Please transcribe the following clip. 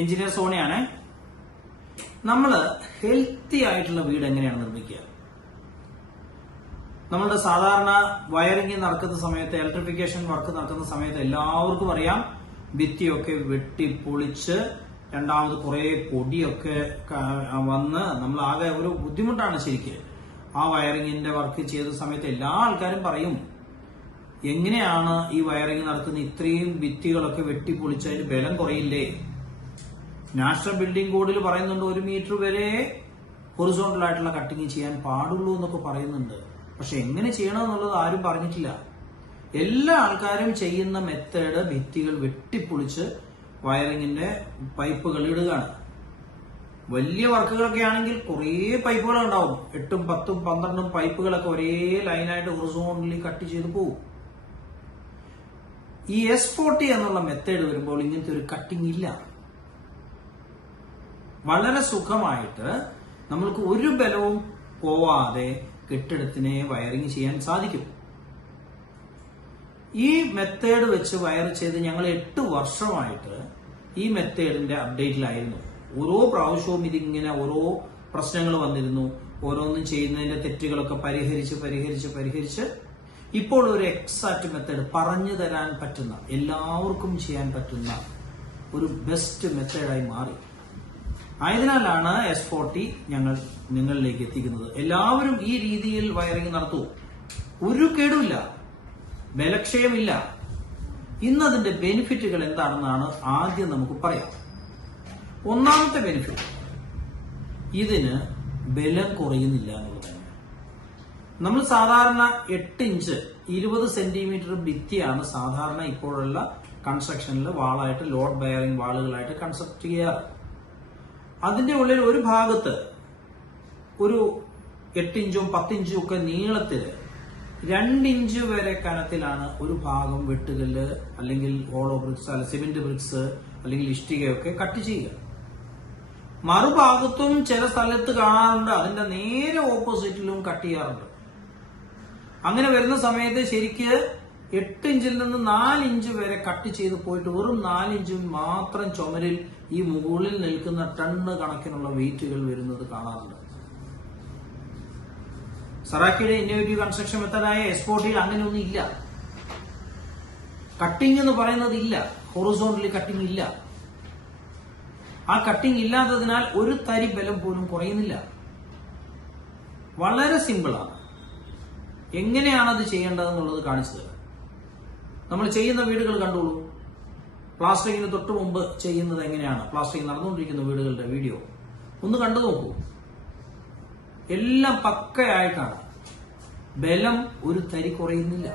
Engineer സോണിയാണ്. നമ്മള് healthy ആയിട്ടുള്ള വീട് എങ്ങനെയാണ് നിർമ്മിക്കുക? നമ്മളുടെ സാധാരണ വയറിംഗ് നടക്കുന്ന സമയത്ത്, ഇലക്ട്രിഫിക്കേഷൻ വർക്ക് നടക്കുന്ന സമയത്ത് എല്ലാവർക്കും അറിയാം, ഭിത്തിയൊക്കെ വെട്ടിപ്പൊളിച്ച് രണ്ടാമത് കുറെ പൊടിയൊക്കെ വന്ന് നമ്മൾ ആകെ ഒരു ബുദ്ധിമുട്ടാണ് ശരിക്ക്. ആ വയറിംഗിന്റെ വർക്ക് ചെയ്ത സമയത്ത് എല്ലാ ആൾക്കാരും പറയും, എങ്ങനെയാണ് ഈ വയറിംഗ് നടക്കുന്ന, ഇത്രയും ഭിത്തികളൊക്കെ വെട്ടിപ്പൊളിച്ച് അതിന് ബലം കുറയില്ലേ? നാഷണൽ ബിൽഡിംഗ് കോഡിൽ പറയുന്നുണ്ട് 1 മീറ്റർ വരെ ഹൊറിസോണ്ടൽ ആയിട്ടുള്ള കട്ടിങ് ചെയ്യാൻ പാടുള്ളൂ എന്നൊക്കെ പറയുന്നുണ്ട്. പക്ഷെ എങ്ങനെ ചെയ്യണമെന്നുള്ളത് ആരും പറഞ്ഞിട്ടില്ല. എല്ലാ ആൾക്കാരും ചെയ്യുന്ന മെത്തേഡ് ഭിത്തികൾ വെട്ടിപ്പൊളിച്ച് വയറിങ്ങിന്റെ പൈപ്പുകൾ ഇടുകയാണ്. വലിയ വർക്കുകളൊക്കെ ആണെങ്കിൽ കുറേ പൈപ്പുകൾ ഉണ്ടാവും. 8, 10, 12 പൈപ്പുകളൊക്കെ ഒരേ ലൈനായിട്ട് ഹൊറിസോണ്ടലി കട്ട് ചെയ്ത് പോകും. ഈ S40 എന്നുള്ള മെത്തേഡ് വരുമ്പോൾ ഇങ്ങനത്തെ ഒരു കട്ടിങ് ഇല്ല. വളരെ സുഖമായിട്ട് നമ്മൾക്ക് ഒരു ബലവും പോവാതെ കെട്ടിടത്തിനെ വയറിംഗ് ചെയ്യാൻ സാധിക്കും. ഈ മെത്തേഡ് വെച്ച് വയർ ചെയ്ത് ഞങ്ങൾ 8 വർഷമായിട്ട് ഈ മെത്തേഡിന്റെ അപ്ഡേറ്റിലായിരുന്നു. ഓരോ പ്രാവശ്യവും ഇതിങ്ങനെ ഓരോ പ്രശ്നങ്ങൾ വന്നിരുന്നു. ഓരോന്നും ചെയ്യുന്നതിന്റെ തെറ്റുകളൊക്കെ പരിഹരിച്ച് ഇപ്പോൾ ഒരു എക്സാക്ട് മെത്തേഡ് പറഞ്ഞു തരാൻ പറ്റുന്ന, എല്ലാവർക്കും ചെയ്യാൻ പറ്റുന്ന ഒരു ബെസ്റ്റ് മെത്തേഡായി മാറി. ആയതിനാലാണ് S40 ഞങ്ങൾ നിങ്ങളിലേക്ക് എത്തിക്കുന്നത്. എല്ലാവരും ഈ രീതിയിൽ വയറിംഗ് നടത്തൂ. ഒരു കേടുമില്ല, ബലക്ഷയമില്ല. ഇന്ന് അതിന്റെ ബെനിഫിറ്റുകൾ എന്താണെന്നാണ് ആദ്യം നമുക്ക് പറയാം. ഒന്നാമത്തെ ബെനിഫിറ്റ്, ഇതിന് ബലം കുറയുന്നില്ല എന്നുള്ളതാണ്. നമ്മൾ സാധാരണ 8 ഇഞ്ച് 20 സെന്റിമീറ്റർ ഭിത്തിയാണ് സാധാരണ ഇപ്പോഴുള്ള കൺസ്ട്രക്ഷനിൽ വാളായിട്ട്, ലോഡ് ബെയറിംഗ് വാളുകളായിട്ട് കൺസ്ട്രക്ട് ചെയ്യാറ്. അതിന്റെ ഉള്ളിൽ ഒരു ഭാഗത്ത് ഒരു 8 ഇഞ്ചും 10 ഇഞ്ചും ഒക്കെ നീളത്തില് 2 ഇഞ്ച് വരെ കനത്തിലാണ് ഒരു ഭാഗം വെട്ടുകല്ല് അല്ലെങ്കിൽ ഹോളോ ബ്രിക്സ്, അല്ല സിമെന്റ് ബ്രിക്സ് അല്ലെങ്കിൽ ഇഷ്ടികയൊക്കെ കട്ട് ചെയ്യുക. മറുഭാഗത്തും ചില സ്ഥലത്ത് കാണാറുണ്ട് അതിന്റെ നേരെ ഓപ്പോസിറ്റിലും കട്ട് ചെയ്യാറുണ്ട്. അങ്ങനെ വരുന്ന സമയത്ത് ശരിക്ക് 8 ഇഞ്ചിൽ നിന്ന് 4 ഇഞ്ച് വരെ കട്ട് ചെയ്ത് പോയിട്ട് വെറും 4 ഇഞ്ച് മാത്രം ചുമരിൽ ഈ മുകളിൽ നിൽക്കുന്ന ടണ്ണ് കണക്കിനുള്ള വെയിറ്റുകൾ വരുന്നത് കാണാറുണ്ട്. സറാക്കിയുടെ ഇന്നോവേറ്റീവ് കൺസ്ട്രക്ഷൻ മെത്തഡായ S40 അങ്ങനെയൊന്നും ഇല്ല. കട്ടിംഗ് എന്ന് പറയുന്നത് ഇല്ല, ഹൊറിസോണ്ടലി കട്ടിംഗ് ഇല്ല. ആ കട്ടിംഗ് ഇല്ലാത്തതിനാൽ ഒരു തരി ബലം പോലും കുറയുന്നില്ല. വളരെ സിമ്പിളാണ്. എങ്ങനെയാണത് ചെയ്യേണ്ടതെന്നുള്ളത് കാണിച്ചു തരാം. നമ്മൾ ചെയ്യുന്ന വീടുകൾ കണ്ടോളൂ. പ്ലാസ്റ്ററിങ്ങിന് തൊട്ട് മുമ്പ് ചെയ്യുന്നത് എങ്ങനെയാണ്, പ്ലാസ്റ്ററിങ് നടന്നുകൊണ്ടിരിക്കുന്ന വീടുകളുടെ വീഡിയോ ഒന്ന് കണ്ടു നോക്കൂ. എല്ലാം പക്കയായിട്ടാണ്. ബലം ഒരു തരി കുറയുന്നില്ല.